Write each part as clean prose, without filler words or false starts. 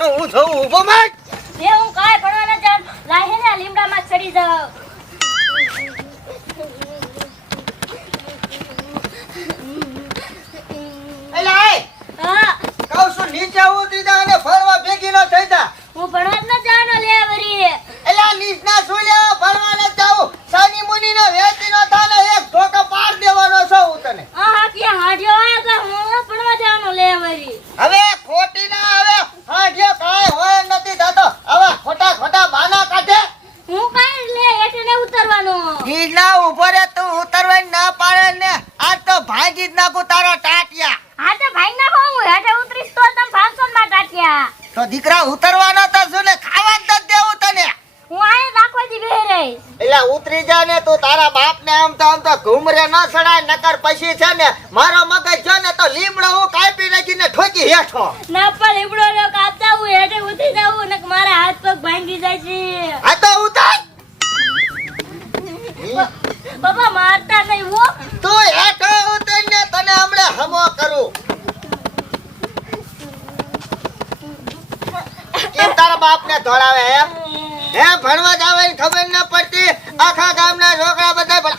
જવાનું હું જોઉં ઊભો મત એ હું કાય ભણવા ન જાઉં લાહે ને લીમડામાં ચડી જાવ એલા એ હા કહું છું નીચે ઉતરી જા અને ફરવા ભેગી ન થઈ જા હું ભણવા ન જાવાનો લે વરી એલા નીચના શું લેવા ફરવા ન જાઉં સાની મુની ને વેચી ન થાને એક ધોકા પાડ દેવાનો છો હું તને હા કે હાડ્યો આયો તો હું ભણવા જાવાનો લે વરી હવે ખોટી ના હવે હાડ્યો કાય હોય નથી થતો હવે ખોટા ખોટા બાના કાઢે હું કાઈ લે એટલે ને ઉતરવાનો નીચના ઉભો રે તું ઉતરવા ના પાડે ને આજ તો ભાગી જ નાખું તારા ટાટિયા હા તો ભાઈ ના હું હેઠે ઉતરીશ તો તમ 500 માં ટાટ્યા તો દીકરા ઉતરવાનો તો શું ને ખાવા જ ન દેવું તને હું આય રાખવા જી બેહી રહી એલા ઉતરી જા ને તું તારા બાપ ને આમ તો ઘુમરે ન સડાય નકર પછી છે ને મારો મગજ જો ને તો લીમડો હું કાપી નાખીને ઠોકી હેઠો ના પણ લીમડો નો કાપતા હું હેઠે ઉતરી જાઉં ને મારા હાથ પગ ભાંગી જાય છે આ તો ઉતાર બાબા મારતા નહીં હો તું હેઠો ઉતર ને તને હમણે હમો કરું કેમ તારા બાપ ને ધોળાવે હે ભણવા જાવે ખબર ન પડતી આખા ગામના છોકરા બધા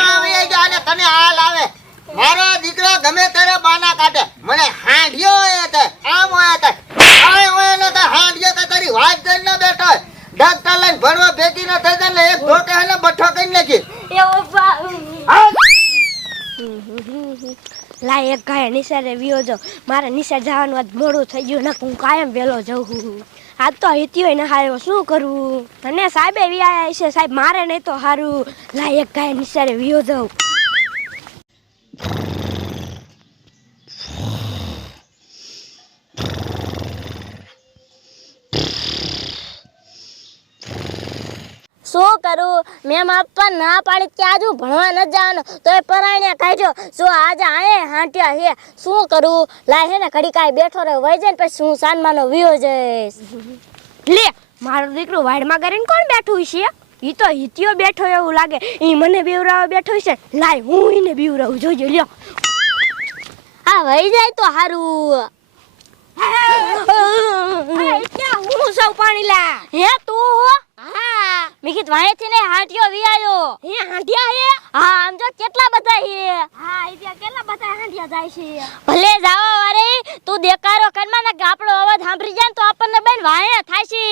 આવી ગયા અને તને હાલ આવે મારો દીકરો ગમે ત્યારે બાના કાઢે મને હાંડિયો હોય તે આમ હોય તે આય હોય ને તો હાંડિયો તો તારી વાત કરીને બેઠો ડાક્ટર લઈને ભણવા ભેગી ન થઈ જાય ને એક ધોકે હને બઠ્ઠો કરી નાખી લા એક ગાય નિશાળે વિયો જો મારે નિશાળ જવાનું આજ મોડું થઈ ગયું ને હું કાયમ વેલો જઉં આજ તો હિત્યો ને હાયો શું કરવું અને સાહેબે વિયા છે સાહેબ મારે નહીં તો સારું લા એક ગાય નિશાળે વિયો જાઉં શું કરું મેમ આપવા ના પાડી કે આજુ ભણવા ન જવાનું તો એ પરાણે કાઢ્યો જો આજે આએ હાંટ્યા હે શું કરું લાય હે ને ઘડી કાઈ બેઠો રહે વઈ જાય ને પછી હું સાનમાનો વિયો જઈશ લે મારો દીકરો વાડમાં કરીને કોણ બેઠું છે ઈ તો હિત્યો બેઠો એવું લાગે ઈ મને બીવરાવા બેઠો છે લાય હું ઈને બીવરાવું જોજો લ્યો આ વઈ જાય તો હારું હું સૌ પાણી લા હે તું હા મિકિત વાયેથી ને હાંટિયો વિયાયો હે હાંટિયા હે હા આમ જો કેટલા બધા હે હા ઈયા કેટલા બધા હાંટિયા જાય છે ભલે જાવા વારે તું દેકારો કરમાં ને આપણો અવાજ સાંભળી જાય તો આપણને બેન વાયા થાય છે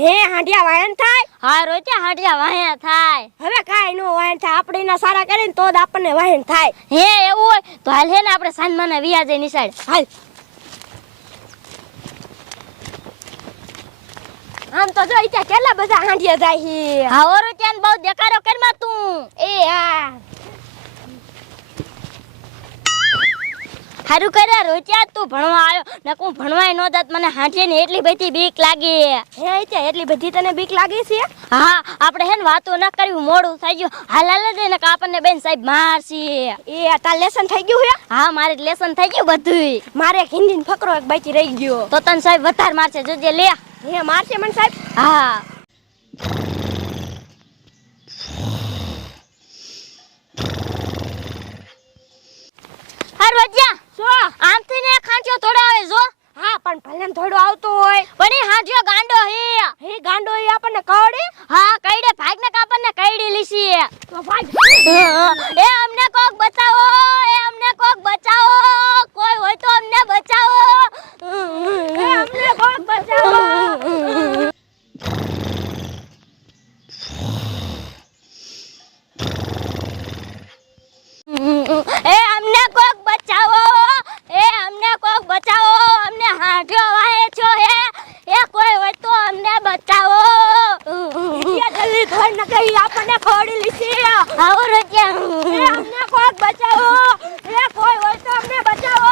હે હાંટિયા વાયન થાય હા રોત્યા હાંટિયા વાયા થાય હવે કાઈ નો વાયન થાય આપણે ના સારા કરીને તો જ આપણને વાયન થાય હે એવું હોય તો હાલ હે ને આપણે સાંજમાને વિયા જઈ નિસાડ હાલ આમ તો જો ઈતા કેટલા બધા હાંડિયા જાય છે હાવરો ત્યાં બહુ દેખારો કરમાં તું એ હા હારું કર્યા રોચ્યા તું ભણવા આવ્યો ને હું ભણવાય નો જાત મને હાંડિયા ને એટલી બધી બીક લાગી હે ઈતા એટલી બધી તને બીક લાગી છે હા આપણે હે ને વાતો ન કરવી મોડું થઈ ગયું હાલ દે ને કે આપણને બેન સાહેબ મારશે એ તાર લેસન થઈ ગયું હે હા મારે લેસન થઈ ગયું બધુંય મારે હિન્દી નો ફકરો એક બાકી રહી ગયો તો તને સાહેબ વધારે મારશે જોજે લે હે મારશે મને સાહેબ હા હરવજ્યા સો આમથી ને ખાંચો થોડો આવે જો હા પણ ભલે થોડો આવતો હોય પણ એ હાંચો ગાંડો હે ગાંડો એ આપણને કવડે હા કઈડે ભાગને કાપને કઈડી લીસી તો ભાગ એ અમને કોક બચાવો કોઈ હોય તો અમને બચાવો એ અમને કોક બચાવો અમને હાંઠ્યો વાહે છો હે એ કોઈ હોય તો અમને બચાવો જલ્દી ધોર ન ગઈ આપણને ખોડી લીસી આવો રોજે એ અમને કોક બચાવો એ કોઈ હોય તો અમને બચાવો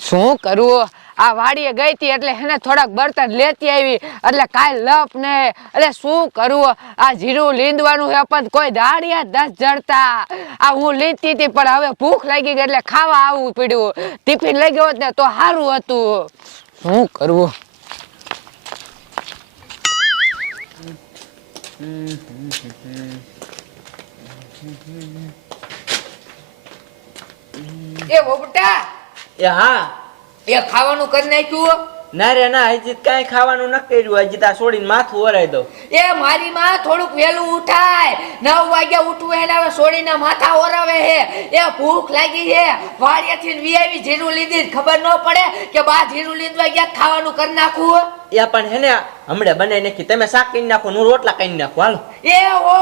શું કરું આ વાડીએ ગઈ હતી એટલે હેને થોડાક બર્તન લેતી આવી એટલે કાઈ લપ ને એટલે શું કરું આ જીરું લીંદવાનું હે પણ કોઈ દાડિયા 10 જડતા આ હું લીંદતી હતી પણ હવે ભૂખ લાગી ગઈ એટલે ખાવા આવવું પડ્યું ટિફિન લઈ ગયો ને તો સારું હતું શું કરવું એ બોબટા એ હા એ ખાવાનું કરી નાખ્યું ના રે ના, હજી કાંઈ ખાવાનું ન કર્યું, હજી તા છોડીને માથું ઓરાઈ દો. એ મારી માં થોડુંક વહેલું ઉઠાય 9 વાગ્યા ઉઠવું એને હવે સોડીના માથા ઓરાવે હે એ ભૂખ લાગી છે વાડિયાથી વીઆવી જીરું લીધી ખબર ન પડે કે બા જીરું લીધવા ગયા ખાવાનું કરી નાખું એ પણ હે ને હમણે બનાવી નાખી, તમે શાક કરી નાખો, હું રોટલા કરી નાખું, હાલો. એ હો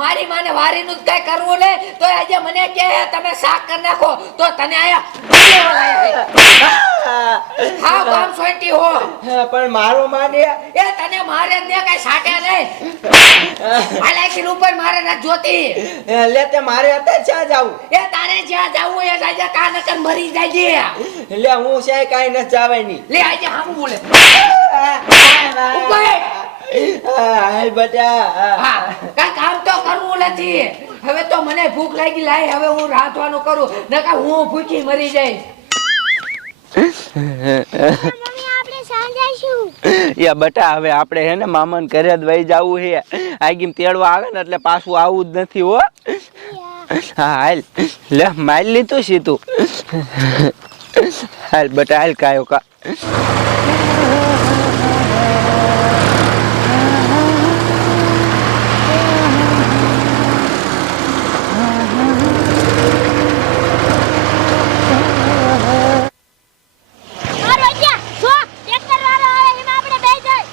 મારી માને વારીનું જ કઈ કરવું નહીં તો આજે મને કહે તમે શાક કરી નાખો તો તને આયા હા કામ સોંટી હો પણ મારો માને એ તને મારે જ ને કઈ સાટે નહીં આલાકી ઉપર મારે ન જોતી લે તે મારે અત્યારે ક્યાં જાવું? એ તારે જ્યાં જાવું એ જાજે કા નકર મરી જાજે લે હું છે કાંઈ ન જવાની. લે આજે હામું બોલે હાલ બેટા. હા કઈ કામ તો કરવું નથી હવે તો મને ભૂખ લાગી લાય હવે હું રાંધવાનું કરું નકા હું ભૂખી મરી જઈશ મમ્મી આપણે સાંજે આવીશું યા બેટા હવે આપણે હે ને મામાને ઘરે જ વહી જાવું હે, આગીમ તેડવા આવે ને એટલે પાછું આવું જ નથી હો. હા હાલ લે માલ લીધું સીધું. હાલ બેટા હાલ કાયો કા. મારો ગયા જો ટ્રેક્ટર વાળો આવે એમાં આપણે બેસી જાય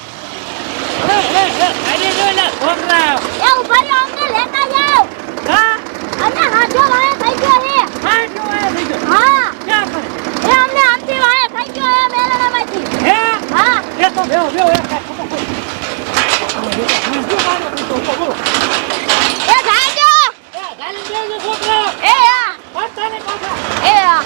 એ ઉભા રહ્યો અમને લેતા જાવ અમને હાથો વાળે થઈ ગયો છે હા એ અમને આમથી વાળે થઈ ગયો છે મેલાણામાંથી હા એ જાજો એ આ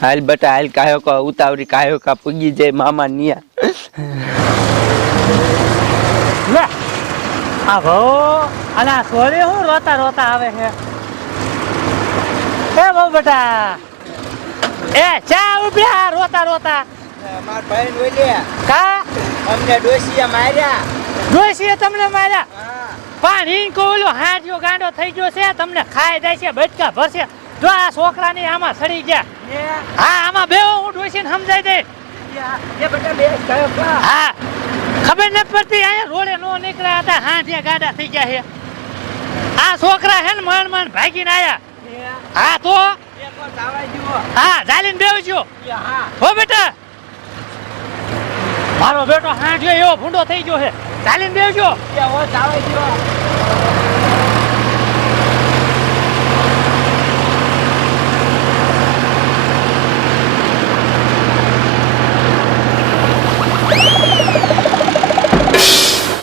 હાલ બેટા હાલ કાયો કા ઉતાવળી કાયો કા પૂગી જાય મામા નિયા. લે આ ભો આના સોરે હું રોતા રોતા આવે છે એ બહુ બેટા એ ચા ઉભ્યા રોતા રોતા માર ભાઈ બોલ્યા કા અમને ડોસીયા માર્યા. ડોશીએ તમને માર્યા પણ ઈંકો ઓલો હાથિયો ગાંડો થઈ ગયો છે તમને ખાઈ જાય છે બચકા ભરશે જો આ છોકરાની આમાં સડી ગયા હા આમાં બેહો હું ડોશીને સમજાઈ દે એ બેટા બે કાયો કા. હા ખબર નથી પડતી અહીંયા રોડે નો નીકળ્યા હતા હાથિયા ગાડા થઈ ગયા છે આ છોકરા હે ને મણ ભાગીને આયા હા તો હા ચાલીને બેસજો હો બેટા મારો બેટો હાંઠિયો એવો ભૂંડો થઈ ગયો છે ચાલીને બેસજો